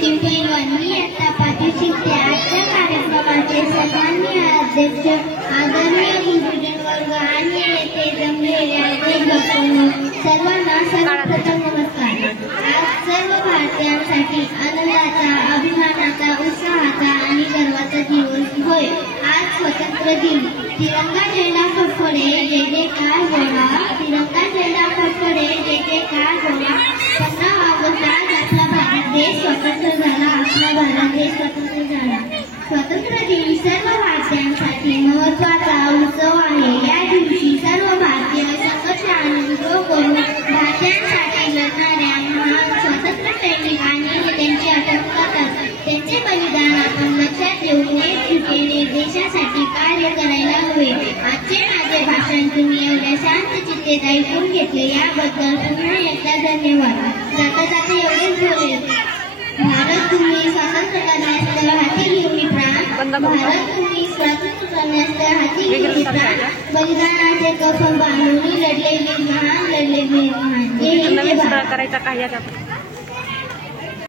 नितीन पैलवान, मी आता पाठी शिकते. आजच्या कार्यक्रमाचे सन्माननीय अध्यक्ष, आदरणीय गुरुजन वर्ग आणि येथे जमलेले अध्यापकांनो, सर्वांना सर्वप्रथम नमस्कार. आज सर्व भारतीयांसाठी आनंदाचा, अभिमानाचा, उत्साहाचा आणि गर्वाचा दिवस होय. आज स्वातंत्र्य दिन. तिरंगा झेंडा फडफडे, जय जयकार बोला. तिरंगा झेंडा फडफडे, जय जयकार बोला. 15 ऑगस्ट आज आपला भारत देश स्वतंत्र झाला. आपला भारत देश स्वतंत्र झाला. स्वातंत्र्य दिन सर्व भारतीयांसाठी महत्त्वाचा उत्सव आहे. या दिवशी सर्व भारतीय संघर्ष आणि विद्रोह करून भारतीयांसाठी लढणाऱ्या महान स्वातंत्र्य सैनिक आणि त्यांची आठवण करतात. त्यांचे बलिदान आपण लक्षात ठेवून एकजुटीने देशासाठी कार्य करायला हवे. आजचे माझे भाषण तुम्ही एवढ्या शांत चित्तेत ऐकून घेतले याबद्दल पुन्हा एकदा धन्यवाद. जाता जाता एवढेच बोलेल. भारत तुम्ही स्वातंत्र्य करण्यास तर हाती घेऊन प्राण. भारत तुम्ही स्वातंत्र्य करण्यास तर हाती घेऊन प्राण. बलिदानाचे कफन बांधून लढलेले महान, लढलेले महान. नवीन करायचा काही